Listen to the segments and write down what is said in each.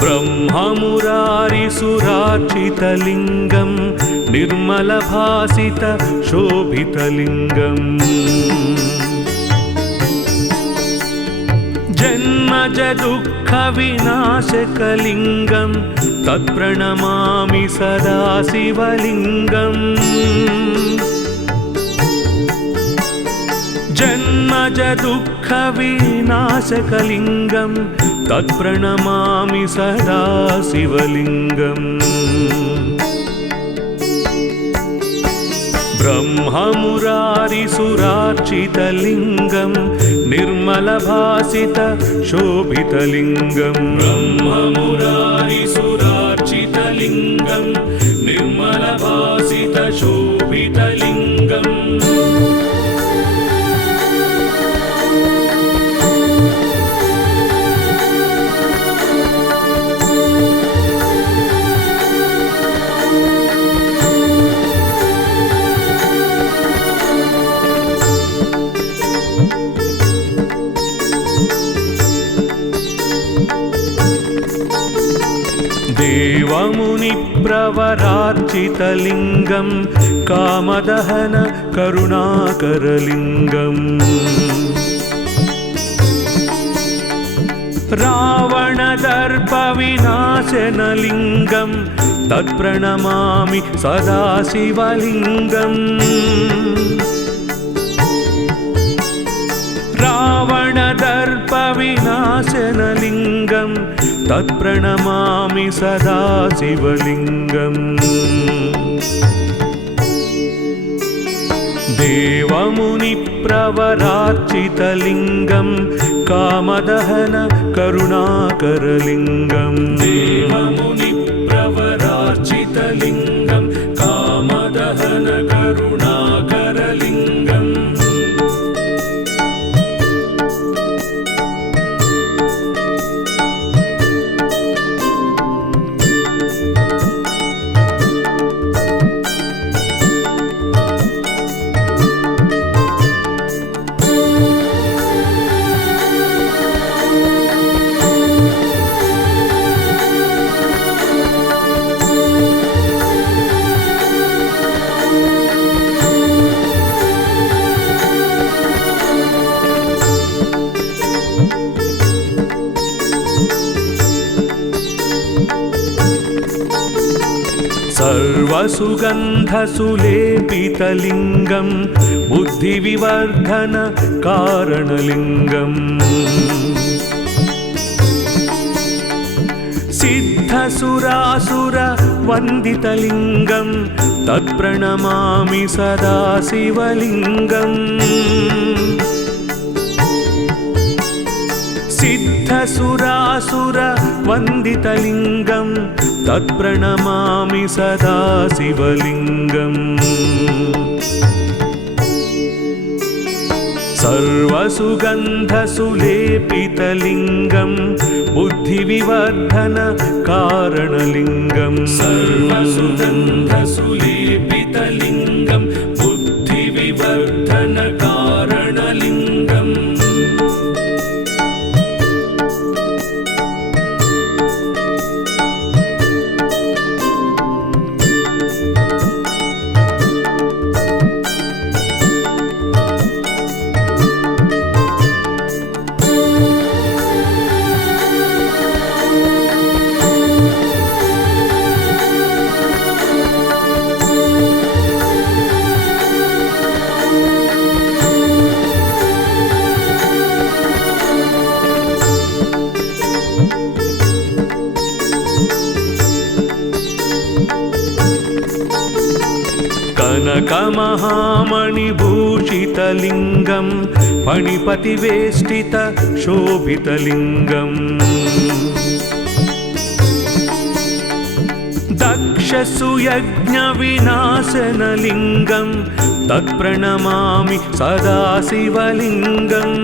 ब्रह्ममुरारिसुरार्चितलिङ्गं निर्मलभासितशोभितलिङ्गम् जन्मजदुःखविनाशकलिङ्गं तत्प्रणमामि सदा शिवलिङ्गम् जन्मजदुःखविनाशकलिङ्गं तत्प्रणमामि सदा शिवलिङ्गम् ब्रह्ममुरारिसुरार्चितलिङ्गं निर्मलभासितशोभितलिङ्गम् ब्रह्ममुरारिसुरार्चितलिङ्गं निर्मलभासितशोभितलिङ्गम् देवमुनिप्रवरार्चितलिङ्गं कामदहन करुणाकरलिङ्गम् रावणदर्पविनाशनलिङ्गं तत्प्रणमामि सदा शिवलिङ्गम् रावणदर्पविनाशनलिङ्गं तत्प्रणमामि सदा शिवलिङ्गम् देवमुनिप्रवरार्चितलिङ्गं कामदहन करुणाकरलिङ्गम् देवमुनिप्रवरार्चितलिङ्गं कामदहन करुणाकरलिङ्गम् सर्वसुगन्धसुलेपितलिङ्गं बुद्धिविवर्धनकारणलिङ्गम् सिद्धसुरासुरवन्दितलिङ्गं तत्प्रणमामि सदा शिवलिङ्गम् सिद्धसुरासुरवन्दितलिङ्गं तत्प्रणमामि सदा शिवलिङ्गम् सर्वसुगन्धसुलेपितलिङ्गं बुद्धिविवर्धनकारणलिङ्गम् सर्वसुगन्धसुलेपितलिङ्गं बुद्धिविवर्धनकारणलिङ्गम् कनकमहामणिभूषितलिङ्गं फणिपतिवेष्टितशोभितलिङ्गम् दक्षसुयज्ञविनाशनलिङ्गं तत्प्रणमामि सदा शिवलिङ्गम्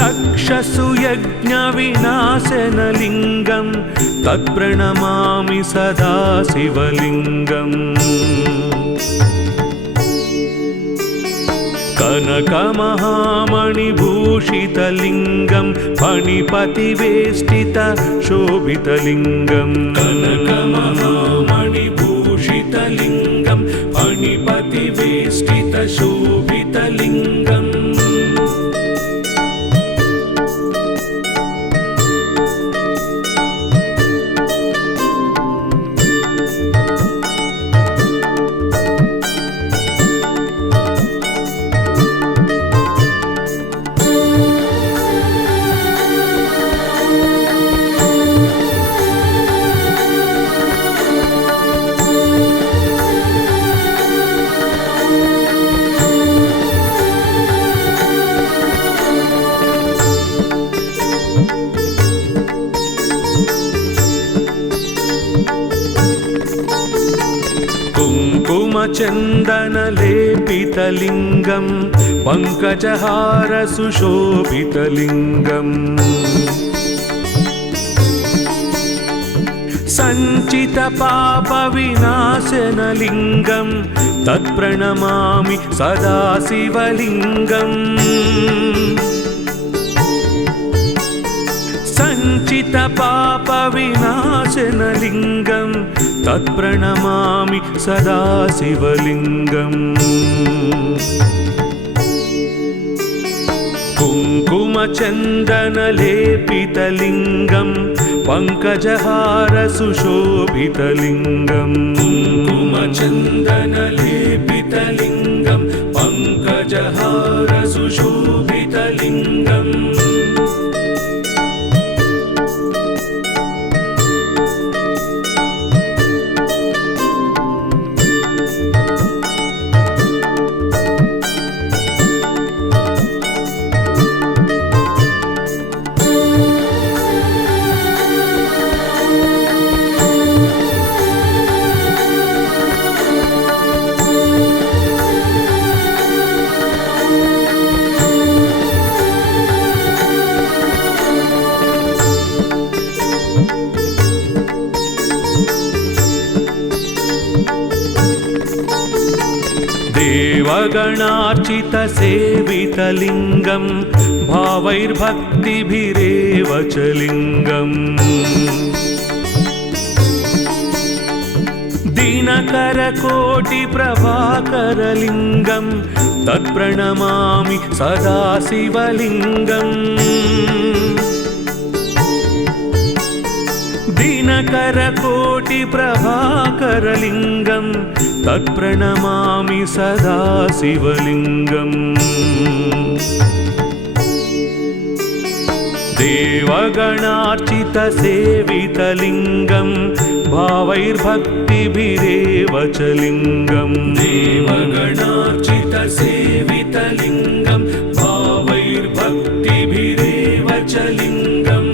दक्षसुयज्ञविनाशनलिङ्गं तत्प्रणमामि सदा शिवलिङ्गम् कनकमहामणिभूषितलिङ्गं कनकमणिभूषितलिङ्गं फणिपतिवेष्टितशोभितलिङ्गं कनकमणिभूषितलिङ्गं फणिपतिवेष्टितशोभितलिङ्गम् कुङ्कुमचन्दनलेपितलिङ्गं पङ्कजहारसुशोभितलिङ्गम् सञ्चितपापविनाशनलिङ्गं तत्प्रणमामि सदा शिवलिङ्गम् सञ्चितपापविनाशनलिङ्गं तत्प्रणमामि सदा शिवलिङ्गम् कुङ्कुमचन्दनलेपितलिङ्गं पङ्कजहारसुशोभितलिङ्गं कुङ्कुमचन्दनलेपितलिङ्गं पङ्कजहारसुशोभितलिङ्गम् देवगणार्चितसेवितलिङ्गं भावैर्भक्तिभिरेव च लिङ्गम् दिनकरकोटिप्रभाकरलिङ्गं तत्प्रणमामि सदा शिवलिङ्गम् दिनकरकोटिप्रभाकरलिङ्गं तत्प्रणमामि सदा शिवलिङ्गम् देवगणार्चितसेवितलिङ्गं भावैर्भक्तिभिरेव च लिङ्गम् देवगणार्चितसेवितलिङ्गं भावैर्भक्तिभिरेव च लिङ्गम्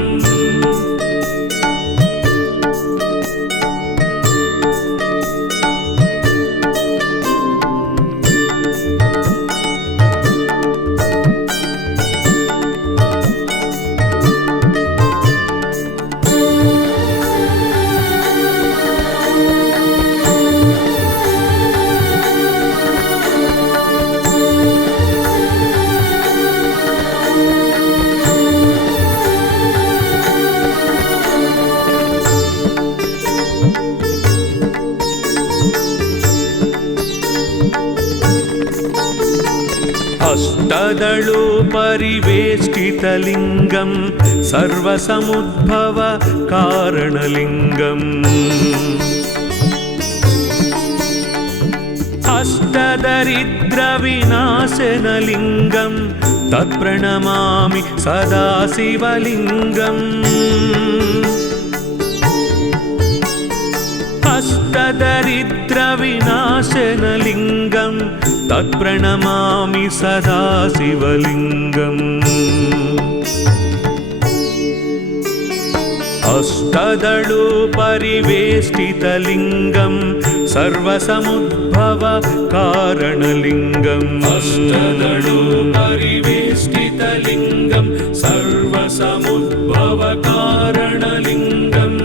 अष्टदलोपरिवेष्टितलिङ्गं सर्वसमुद्भवकारणलिङ्गम् अष्टदरिद्रविनाशनलिङ्गं तत्प्रणमामि सदा शिवलिङ्गम् अष्टदरिद्रविनाशनलिङ्गं तत्प्रणमामि सदा शिवलिङ्गम् अष्टदलोपरिवेष्टितलिङ्गं सर्वसमुद्भवकारणलिङ्गम् अष्टदलोपरिवेष्टितलिङ्गं सर्वसमुद्भवकारणलिङ्गम्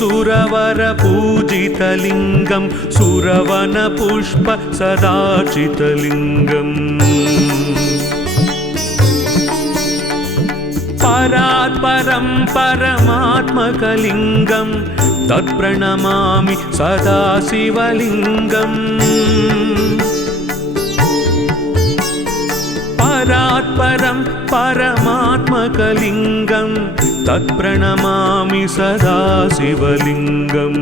सुरवरपूजितलिङ्गं सुरवनपुष्प सदार्चितलिङ्गम् परात्परं परमात्मकलिङ्गं तत्प्रणमामि सदा शिवलिङ्गम् परात्परं परमात्मकलिङ्गं तत्प्रणमामि सदा शिवलिङ्गम्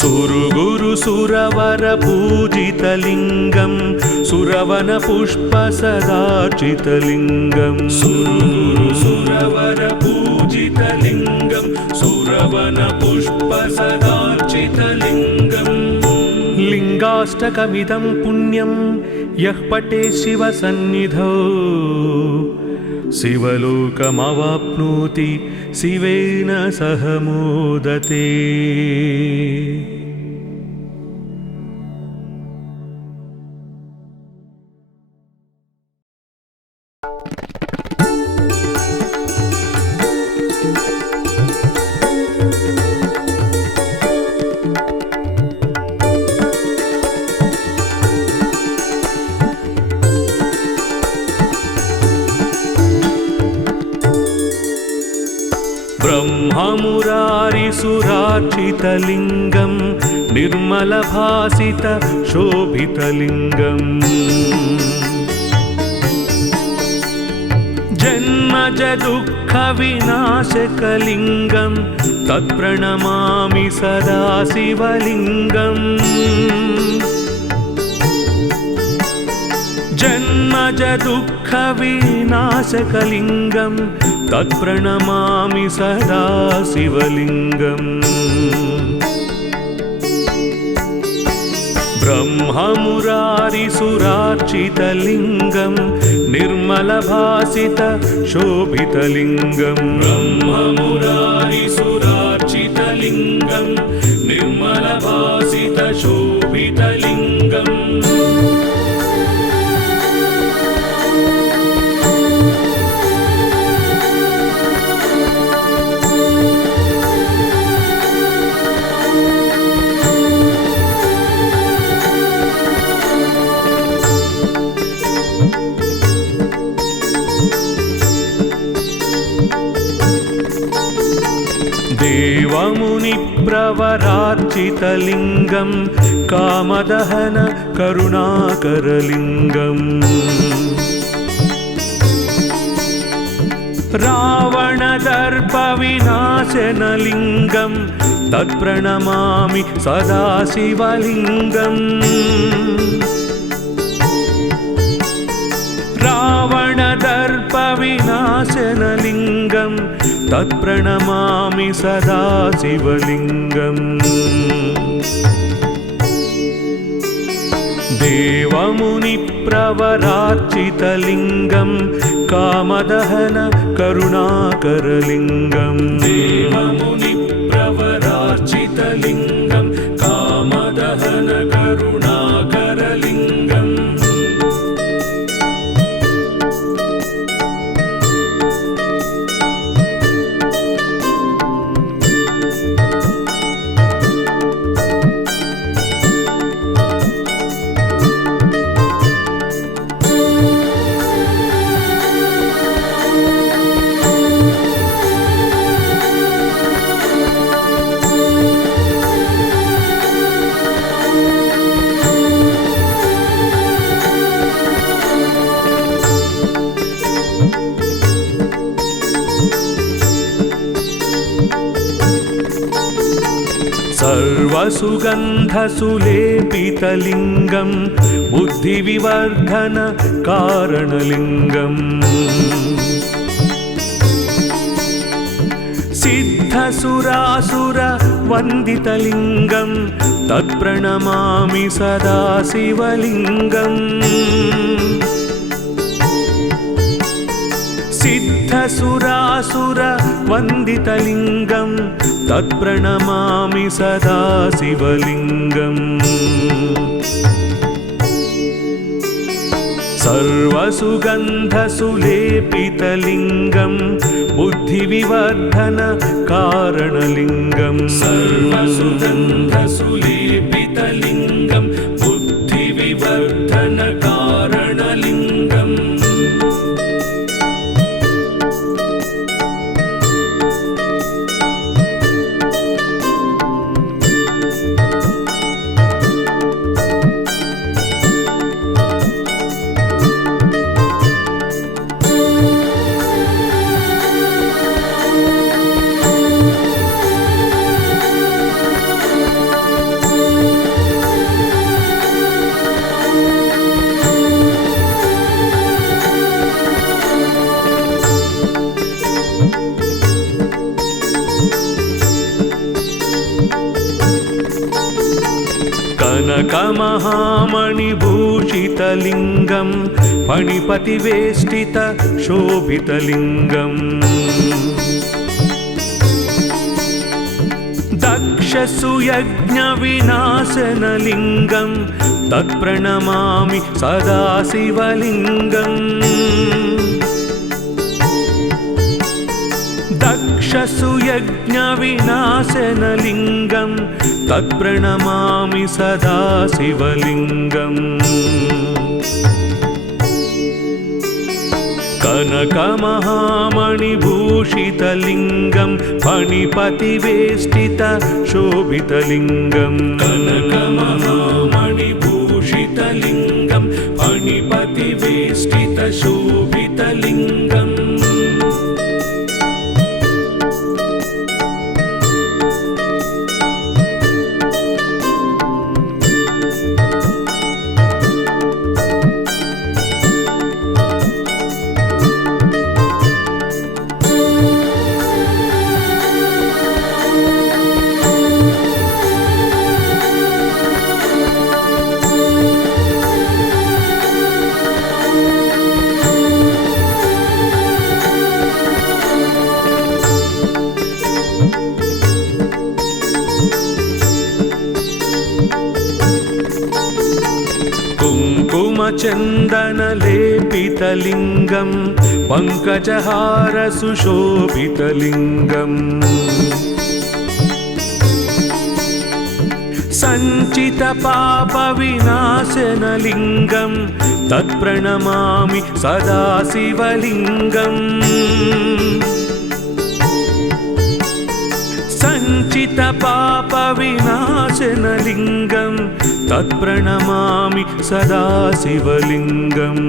सुरगुरु सुरवरपूजितलिङ्गं सुरवनपुष्प सदार्चितलिङ्गं सुरगुरु सुरवरपूजितलिङ्गं सुरवनपुष्प सदार्चितलिङ्गम् लिङ्गाष्टकमिदं पुण्यं यः पठे शिवसन्निधौ शिवलोकमवाप्नोति शिवेन सह मोदते। ब्रह्ममुरारिसुरार्चितलिङ्गं निर्मलभासित शोभितलिङ्गम् जन्मजदुःखविनाशकलिङ्गं तत्प्रणमामि सदा शिवलिङ्गम् जन्मजदुःखविनाशकलिङ्गं तत्प्रणमामि सदा शिवलिङ्गम् ब्रह्ममुरारिसुरार्चितलिङ्गं निर्मलभासित शोभितलिङ्गम् ब्रह्ममुरारिसुरार्चितलिङ्गं निर्मलभासित शोभितलिङ्गम् देवमुनिप्रवरार्चितलिङ्गं कामदहन करुणाकरलिङ्गम् रावणदर्पविनाशनलिङ्गं तत्प्रणमामि सदा शिवलिङ्गम् रावणदर्पविनाशनलिङ्गं तत्प्रणमामि सदा शिवलिङ्गम् देवमुनिप्रवरार्चितलिङ्गं कामदहन करुणाकरलिङ्गम् देवमुनिप्रवरार्चितलिङ्गं कामदहन करुणाकरलिङ्गम् सर्वसुगन्धसुलेपितलिङ्गं बुद्धिविवर्धन कारणलिङ्गम् सिद्धसुरासुरवन्दितलिङ्गं तत्प्रणमामि सदा शिवलिङ्गम् सिद्धसुरासुरवन्दितलिङ्गं तत्प्रणमामि सदा शिवलिङ्गम् सर्वसुगन्धसुलेपितलिङ्गं बुद्धिविवर्धनकारणलिङ्गं सर्वसुगन्धसुलेपितलिङ्गं बुद्धिविवर्धनकारणलिङ्गम् कनकमहामणिभूषितलिङ्गं फणिपतिवेष्टितशोभितलिङ्गम् दक्षसुयज्ञविनाशनलिङ्गं तत्प्रणमामि सदा शिवलिङ्गम् दक्षसुयज्ञविनाशनलिङ्गं तत्प्रणमामि सदा शिवलिङ्गम् कनकमहामणिभूषितलिङ्गं फणिपतिवेष्टितशोभितलिङ्गं कनकमहामणिभूषितलिङ्गं फणिपतिवेष्टितशोभितलिङ्गम् कुङ्कुमचन्दनलेपितलिङ्गं पङ्कजहारसुशोभितलिङ्गम् सञ्चितपापविनाशनलिङ्गं तत्प्रणमामि सदा शिवलिङ्गम् सञ्चितपापविनाशनलिङ्गं तत्प्रणमामि सदा शिवलिङ्गम्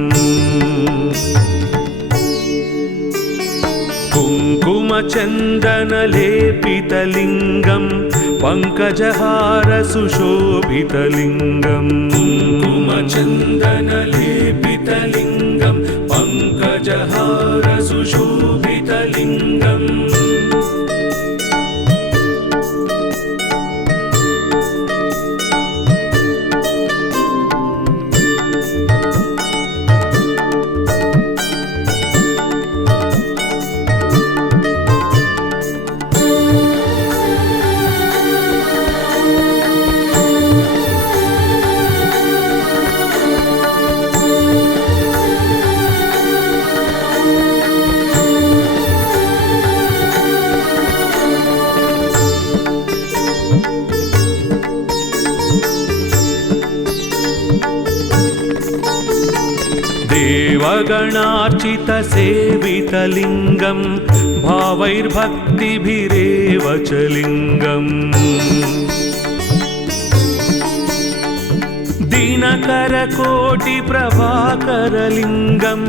कुङ्कुमचन्दनलेपितलिङ्गं पङ्कजहारसुशोभितलिङ्गं कुङ्कुमचन्दनलेपितलिङ्गं पङ्कजहारसुशोभितलिङ्गम् देवगणार्चितसेवितलिङ्गं भावैर्भक्तिभिरेव च लिङ्गम् दिनकरकोटिप्रभाकरलिङ्गं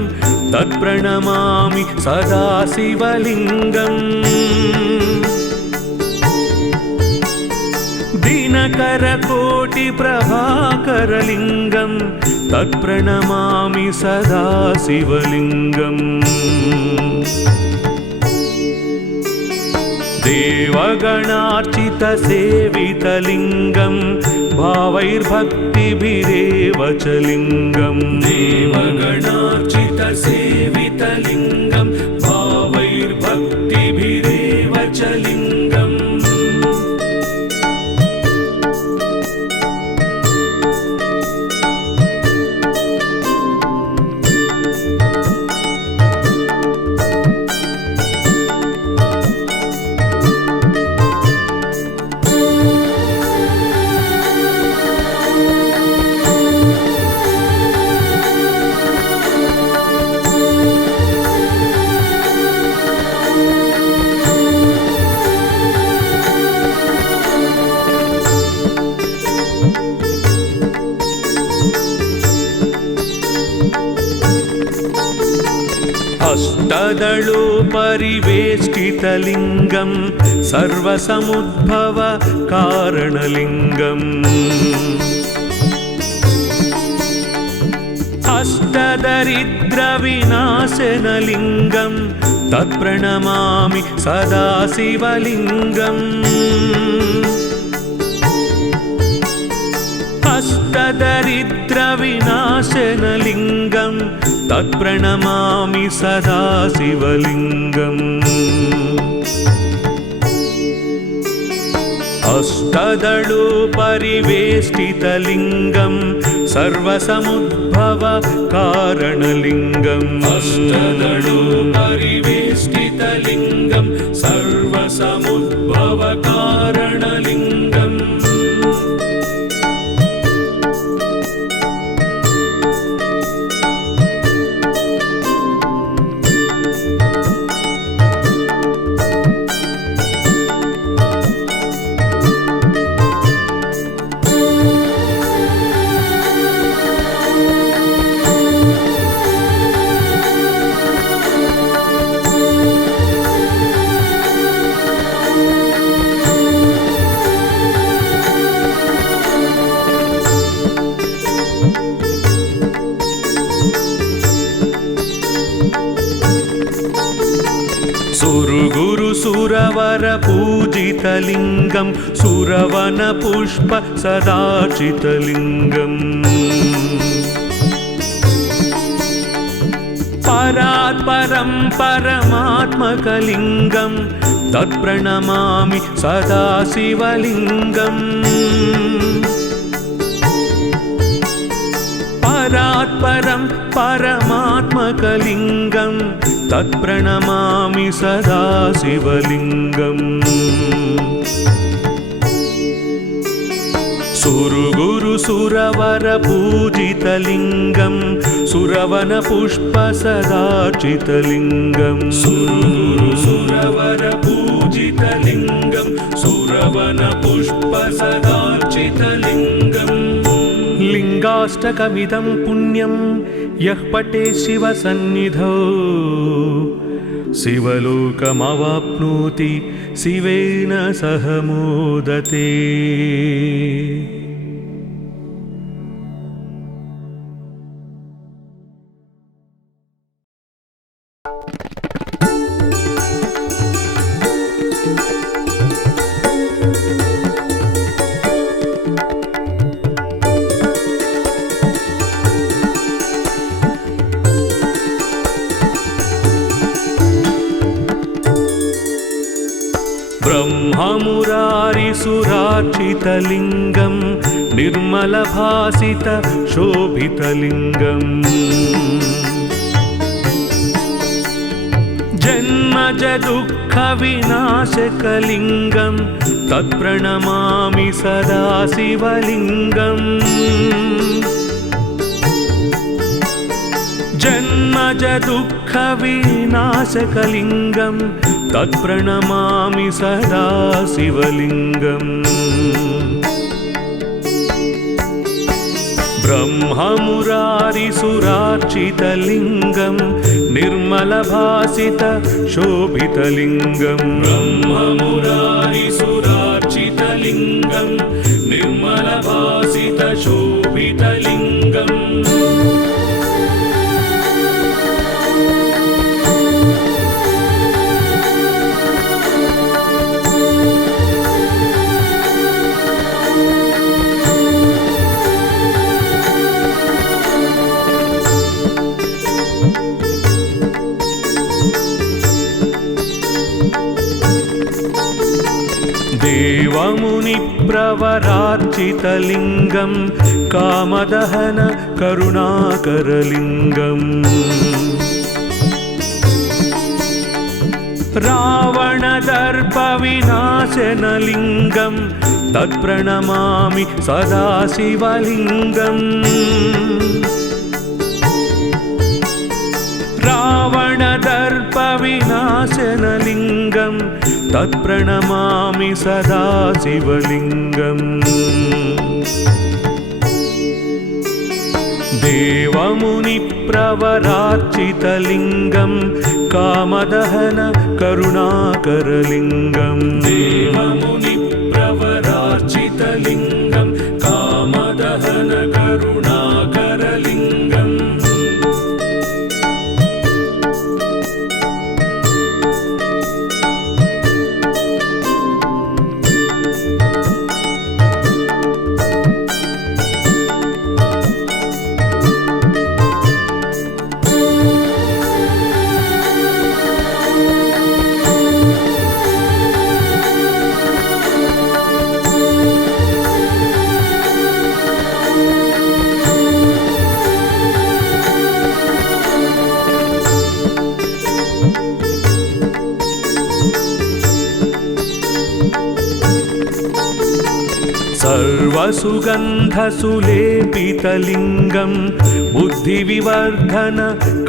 तत्प्रणमामि सदा शिवलिङ्गम् दिनकरकोटिप्रभाकरलिङ्गं तत्प्रणमामि सदा शिवलिङ्गम् देवगणार्चितसेवितलिङ्गं भावैर्भक्तिभिरेव च लिङ्गम् देवगणार्चितसेवितलिङ्गं भावैर्भक्तिभिरेव च लिङ्गम् अष्टदलोपरिवेष्टितलिङ्गं सर्वसमुद्भव कारणलिङ्गम् अष्टदरिद्रविनाशनलिङ्गं तत्प्रणमामि सदा शिवलिङ्गम् अष्टदरिद्रविनाशनलिङ्गं तत्प्रणमामि सदा शिवलिङ्गम् अष्टदलोपरिवेष्टितलिङ्गं सर्वसमुद्भव कारणलिङ्गम् अष्टदलोपरिवेष्टितलिङ्गं सर्वसमुद्भव कारणलिङ्गम् सुरवर पूजितलिङ्गं सुरवन पुष्प सदाचितलिङ्गम् परात्परं परमात्मकलिङ्गं तत्प्रणमामि सदा शिवलिङ्गम् परात्परं परमात्मकलिङ्गं तत्प्रणमामि सदा शिवलिङ्गम् सुरवर पूजितलिङ्गं सुरवन पुष्प सदाचितलिङ्गं सुरवर पूजितलिङ्गं सुरवन पुष्प सदाचितलिङ्गम् लिङ्गाष्टकमिदं पुण्यं यः पठे शिवसन्निधौ शिवलोकमवाप्नोति शिवेन सह मोदते। ब्रह्ममुरारिसुरार्चितलिङ्गं निर्मलभासित शोभितलिङ्गम् जन्मजदुःखविनाशकलिङ्गं तत्प्रणमामि सदा शिवलिङ्गम् जन्मजदुःखविनाशकलिङ्गं तत्प्रणमामि सदा शिवलिङ्गम् ब्रह्ममुरारिसुरार्चितलिङ्गं निर्मलभासित शोभितलिङ्गम् ब्रह्ममुरारिसुरार्चितलिङ्गं निर्मलभासित शोभितलिङ्गम् देवमुनिप्रवरार्चितलिङ्गं कामदहन करुणाकरलिङ्गम् रावणदर्पविनाशनलिङ्गं तत्प्रणमामि सदा शिवलिङ्गम् रावणदर्पविनाशनलिङ्गं तत्प्रणमामि सदा शिवलिङ्गम् देवमुनिप्रवरार्चितलिङ्गं कामदहन करुणाकरलिङ्गं देवमुनिप्रवरार्चितलिङ्गं कामदहन करुणाकरलिङ्गम् सर्वसुगन्धसुलेपितलिङ्गं बुद्धिविवर्धन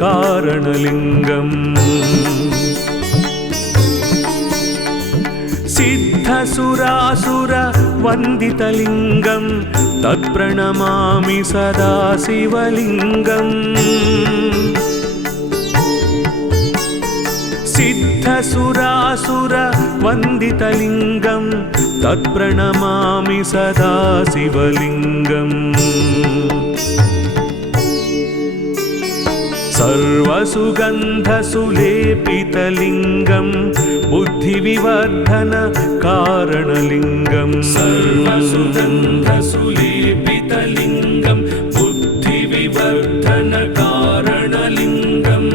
कारणलिङ्गम् सिद्धसुरासुरवन्दितलिङ्गं तत्प्रणमामि सदा शिवलिङ्गम् सिद्धसुरासुरवन्दितलिङ्गं तत्प्रणमामि सदा शिवलिङ्गम् सर्वसुगन्धसुलेपितलिङ्गं बुद्धिविवर्धन कारणलिङ्गं सर्वसुगन्धसुलेपितलिङ्गं बुद्धिविवर्धन कारणलिङ्गम्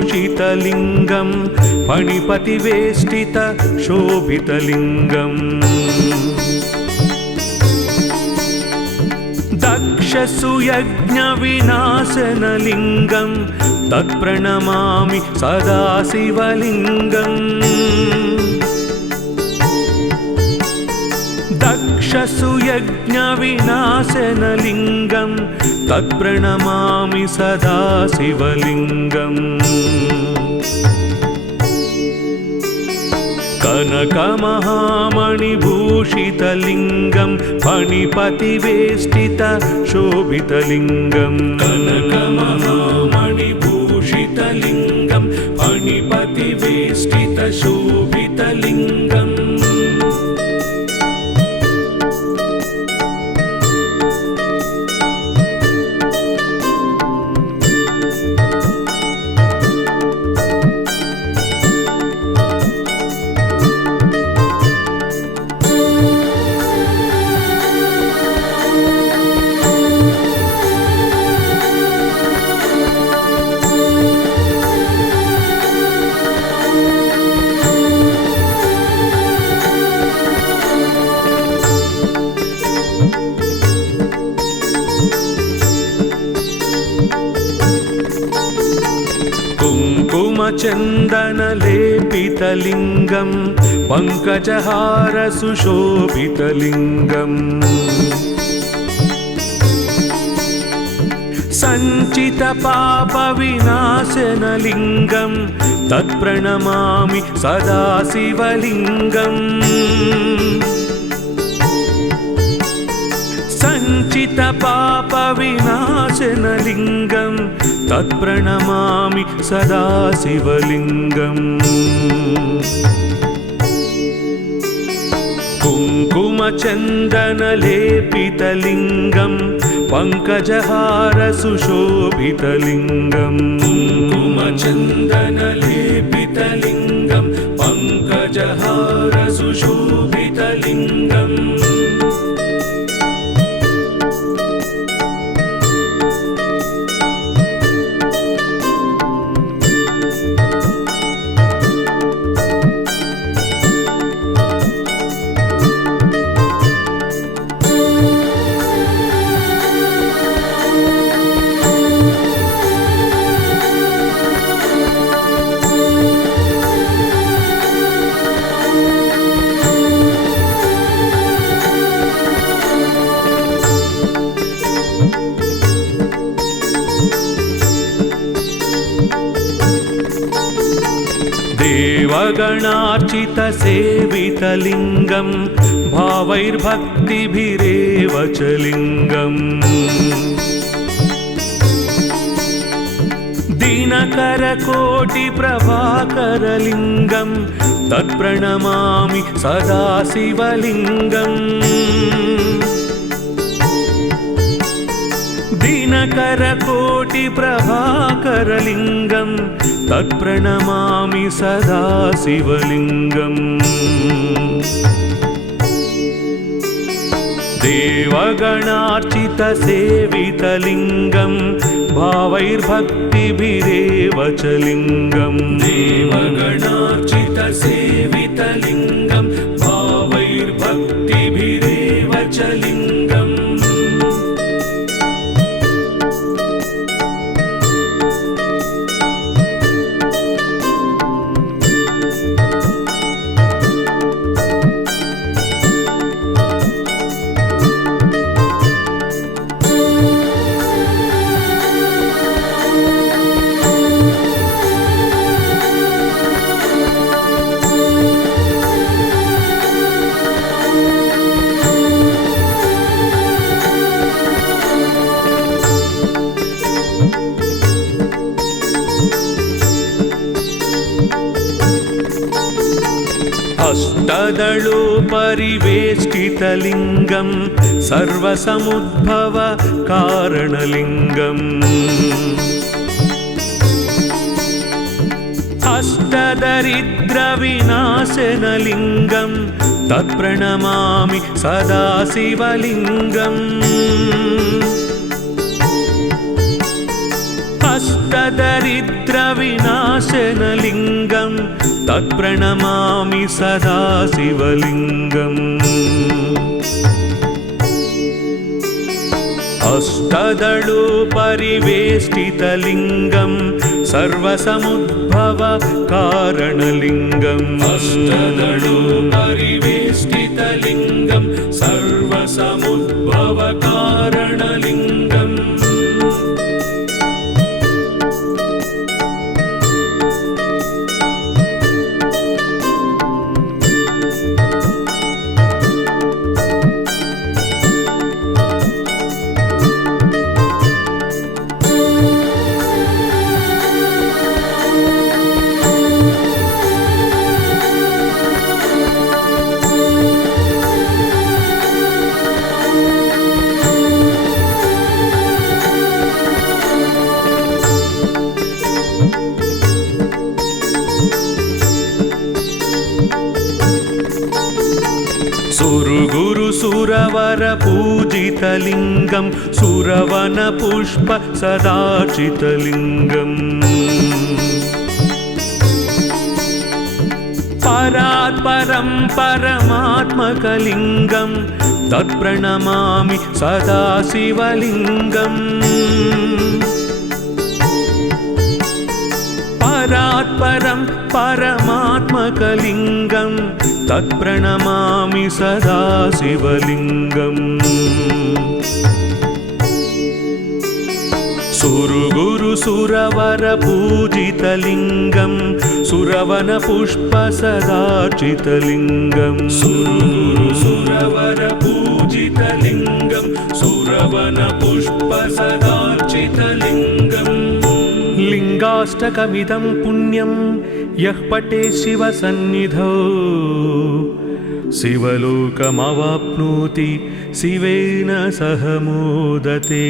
कनकमहामणिभूषितलिङ्गं फणिपतिवेष्टितशोभितलिङ्गम् दक्षसुयज्ञविनाशनलिङ्गं तत्प्रणमामि सदा शिवलिङ्गम् दक्षसुयज्ञविनाशनलिङ्गं तत्प्रणमामि सदा शिवलिङ्गम् कनकमहामणिभूषितलिङ्गं फणिपतिवेष्टितशोभितलिङ्गं कनकमहामणिभूषितलिङ्गं फणिपतिवेष्टितशोभितलिङ्गम् कुङ्कुमचन्दनलेपितलिङ्गं पङ्कजहारसुशोभितलिङ्गम् सञ्चितपापविनाशनलिङ्गं तत्प्रणमामि सदा शिवलिङ्गम् सञ्चितपापविनाशनलिङ्गं तत्प्रणमामि सदा शिवलिङ्गम् कुङ्कुमचन्दनलेपितलिङ्गं पङ्कजहारसुशोभितलिङ्गं कुङ्कुमचन्दनलेपितलिङ्गं पङ्कजहारसुशोभितलिङ्गम् देवगणार्चितसेवितलिङ्गं भावैर्भक्तिभिरेव च लिङ्गम् दिनकरकोटिप्रभाकरलिङ्गं तत्प्रणमामि सदा शिवलिङ्गम् दिनकरकोटिप्रभाकरलिङ्गं तत्प्रणमामि सदा शिवलिङ्गम् देवगणार्चितसेवितलिङ्गं भावैर्भक्तिभिरेव च लिङ्गम् देवगणार्चितसेवितलिङ्गं भावैर्भक्तिभिरेव च लिङ्गम् अष्टदलोपरिवेष्टितलिङ्गं सर्वसमुद्भव कारणलिङ्गम् अष्टदरिद्रविनाशनलिङ्गं तत्प्रणमामि सदा शिवलिङ्गम् अष्टदरिद्रविनाशनलिङ्गं तत्प्रणमामि सदा शिवलिङ्गम् अष्टदलोपरिवेष्टितलिङ्गं सर्वसमुद्भव कारणलिङ्गम् अष्टदलोपरिवेष्टितलिङ्गं सर्वसमुद्भव कारणलिङ्गम् सुरवरपूजितलिङ्गं सुरवनपुष्प सदार्चितलिङ्गम् परात्परं परमात्मकलिङ्गं तत्प्रणमामि सदा शिवलिङ्गम् परात्परं परमात्मकलिङ्गं तत्प्रणमामि सदा शिवलिङ्गम् सुरवरपूजितलिङ्गं सुरवनपुष्प सदार्चितलिङ्गं सुरवरपूजितलिङ्गं सुरवनपुष्प सदार्चितलिङ्गम् लिङ्गाष्टकमिदं पुण्यं यः पठे शिवसन्निधौ शिवलोकमवाप्नोति शिवेन सह मोदते।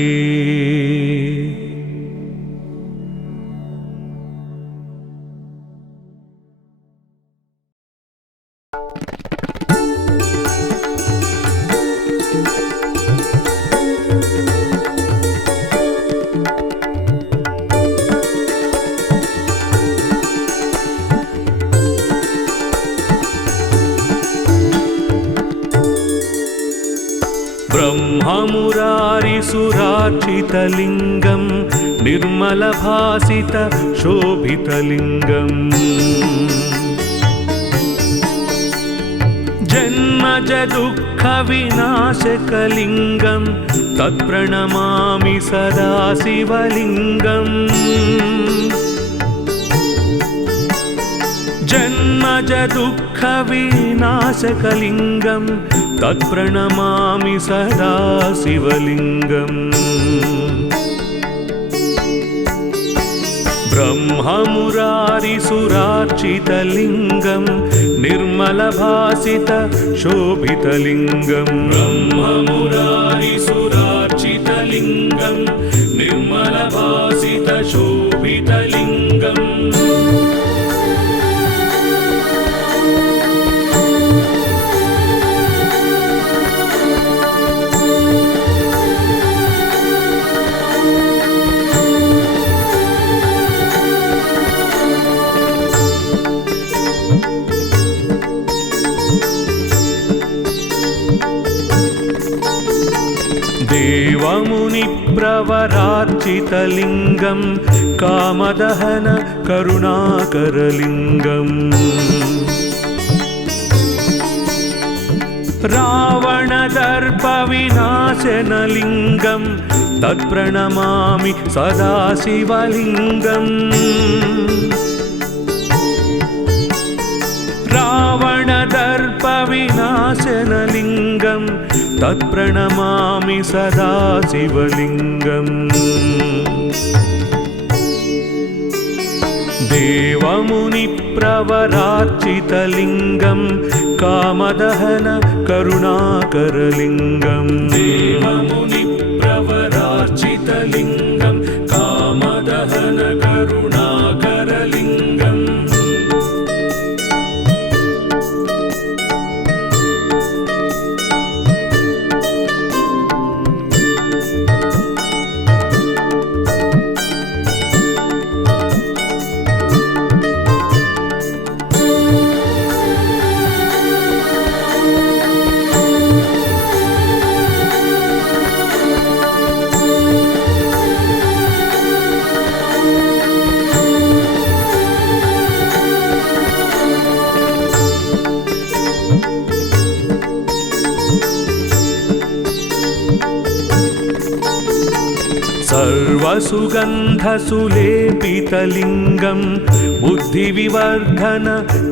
ब्रह्ममुरारिसुरार्चितलिङ्गं निर्मलभासित शोभितलिङ्गम् जन्मज दुःखविनाशकलिङ्गं तत्प्रणमामि सदा शिवलिङ्गम् जन्मज दुःखविनाशकलिङ्गं तत्प्रणमामि सदा शिवलिङ्गम् ब्रह्ममुरारिसुरार्चितलिङ्गं निर्मलभासितशोभितलिङ्गं ब्रह्ममुरारिसुरार्चितलिङ्गं निर्मलभासितशोभितलिङ्गम् देवमुनिप्रवरार्चितलिङ्गं कामदहन करुणाकरलिङ्गम् रावणदर्पविनाशनलिङ्गं तत्प्रणमामि सदा शिवलिङ्गम् रावणदर्पविनाशनलिङ्गं तत्प्रणमामि सदा शिवलिङ्गम् देवमुनिप्रवरार्चितलिङ्गं कामदहन करुणाकरलिङ्गम् देवमुनिप्रवरार्चितलिङ्गं कामदहन करुणाकरलिङ्गम् सर्वसुगन्धसुलेपितलिङ्गं बुद्धिविवर्धन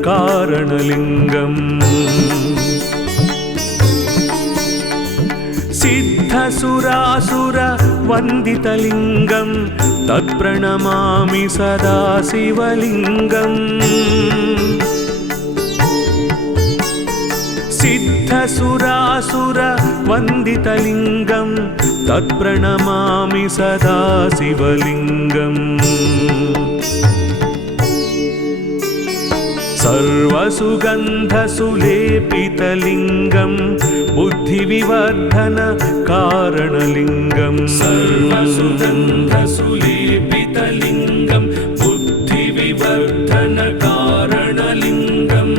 कारणलिङ्गम् सिद्धसुरासुरवन्दितलिङ्गं तत्प्रणमामि सदा शिवलिङ्गम् सिद्धसुरासुरवन्दितलिङ्गं तत्प्रणमामि सदा शिवलिङ्गम् सर्वसुगन्धसुलेपितलिङ्गं बुद्धिविवर्धन कारणलिङ्गं सर्वसुगन्धसुलेपितलिङ्गं बुद्धिविवर्धन कारणलिङ्गम्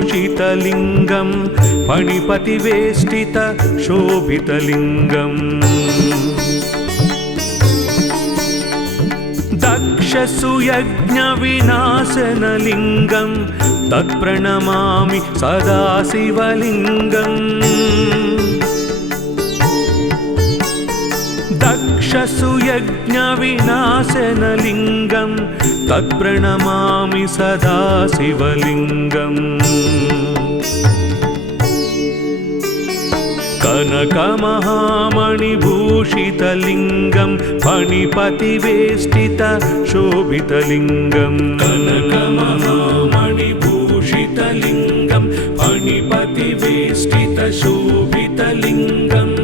कनकमहामणिभूषितलिङ्गं फणिपतिवेष्टितशोभितलिङ्गम् दक्षसुयज्ञविनाशनलिङ्गं तत्प्रणमामि सदा शिवलिङ्गम् दक्षसुयज्ञविनाशनलिङ्गं तत्प्रणमामि सदा शिवलिङ्गम् कनकमहामणिभूषितलिङ्गं फणिपतिवेष्टितशोभितलिङ्गं कनकमहामणिभूषितलिङ्गं फणिपतिवेष्टितशोभितलिङ्गम्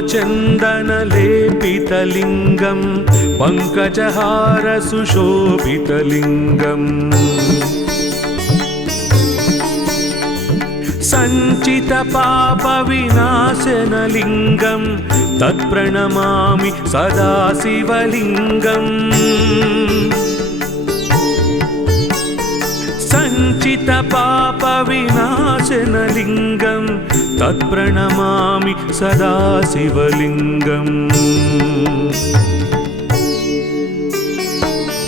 कुङ्कुमचन्दनलेपितलिङ्गं पङ्कजहार सुशोभितलिङ्गम् सञ्चितपापविनाशनलिङ्गं तत्प्रणमामि सदा शिवलिङ्गम् सञ्चितपापविनाशनलिङ्गं तत्प्रणमामि सदा शिवलिङ्गम्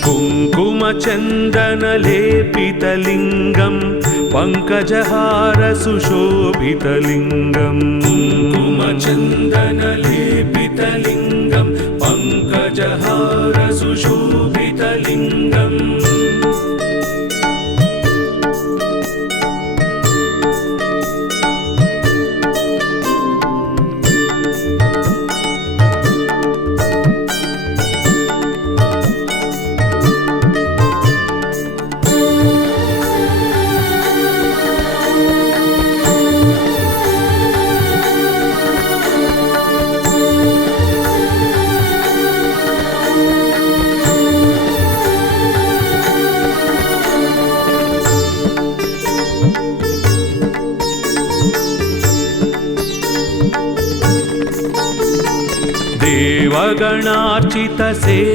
कुङ्कुमचन्दनलेपितलिङ्गं पङ्कजहार सुशोभितलिङ्गम् कुङ्कुमचन्दनलेपितलिङ्गं पङ्कजहार सुशोभितलिङ्गम्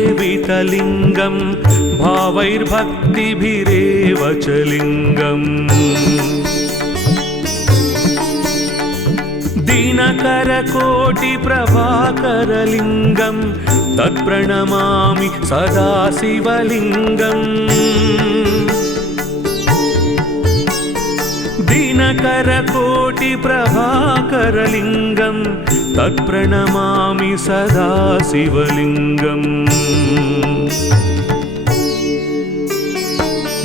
देवगणार्चितसेवितलिङ्गं भावैर्भक्तिभिरेव च लिङ्गम् दिनकरकोटिप्रभाकरलिङ्गं तत्प्रणमामि सदा शिवलिङ्गम् दिनकरकोटिप्रभाकरलिङ्गं तत्प्रणमामि सदा शिवलिङ्गम्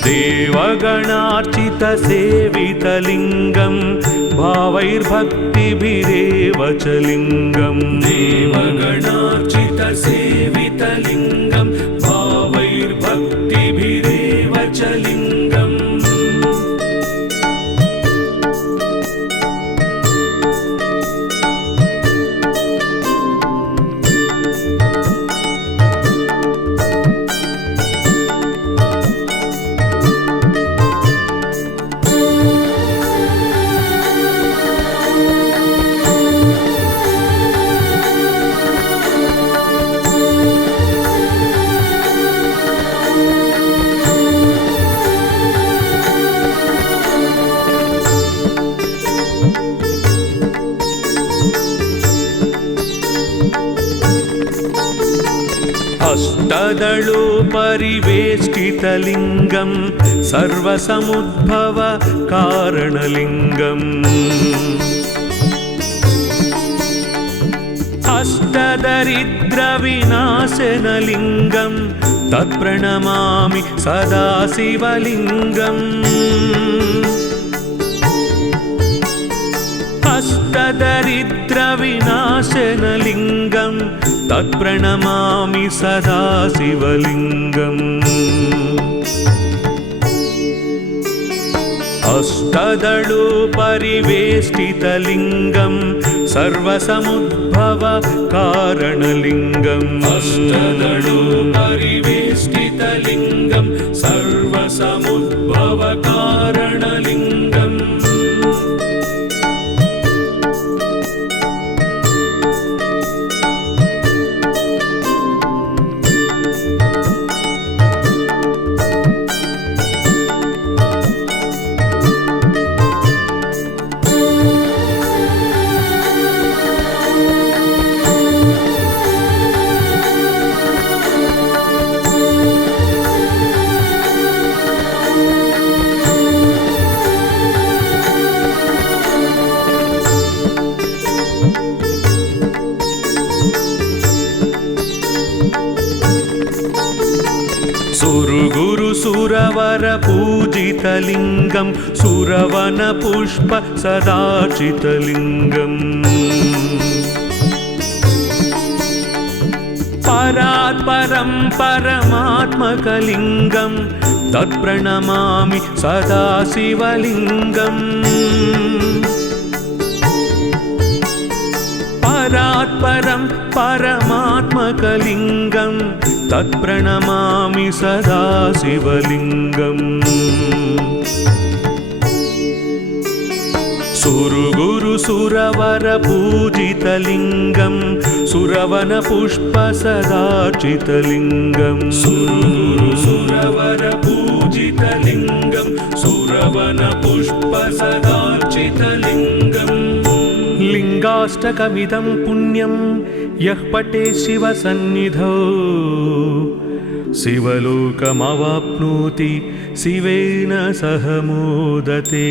देवगणार्चितसेवितलिङ्गं भावैर्भक्तिभिरेव च लिङ्गम् देवगणार्चितसेवितलिङ्गं भावैर्भक्तिभिरेव च लिङ्गम् अष्टदलोपरिवेष्टितलिङ्गं सर्वसमुद्भव कारणलिङ्गम् अष्टदरिद्रविनाशनलिङ्गं तत्प्रणमामि सदा शिवलिङ्गम् अष्टदरिद्रविनाशनलिङ्गं तत्प्रणमामि सदा शिवलिङ्गम् अष्टदलोपरिवेष्टितलिङ्गं सर्वसमुद्भव कारणलिङ्गम् अष्टदलोपरिवेष्टितलिङ्गं सर्वसमुद्भव कारणलिङ्गम् सुरवरपूजितलिङ्गं सुरवनपुष्प सदाचितलिङ्गम् परात्परं परमात्मकलिङ्गं तत्प्रणमामि सदा शिवलिङ्गम् परात् स्वरात् परं परमात्मकलिङ्गं तत्प्रणमामि सदा शिवलिङ्गम् सुरगुरु सुरवर पूजितलिङ्गं सुरवन पुष्प सदार्चितलिङ्गं सुरगुरु सुरवर पूजितलिङ्गं सुरवन पुष्प सदार्चितलिङ्गम् लिङ्गाष्टकमिदं पुण्यं यः पठे शिवसन्निधौ शिवलोकमवाप्नोति शिवेन सह मोदते।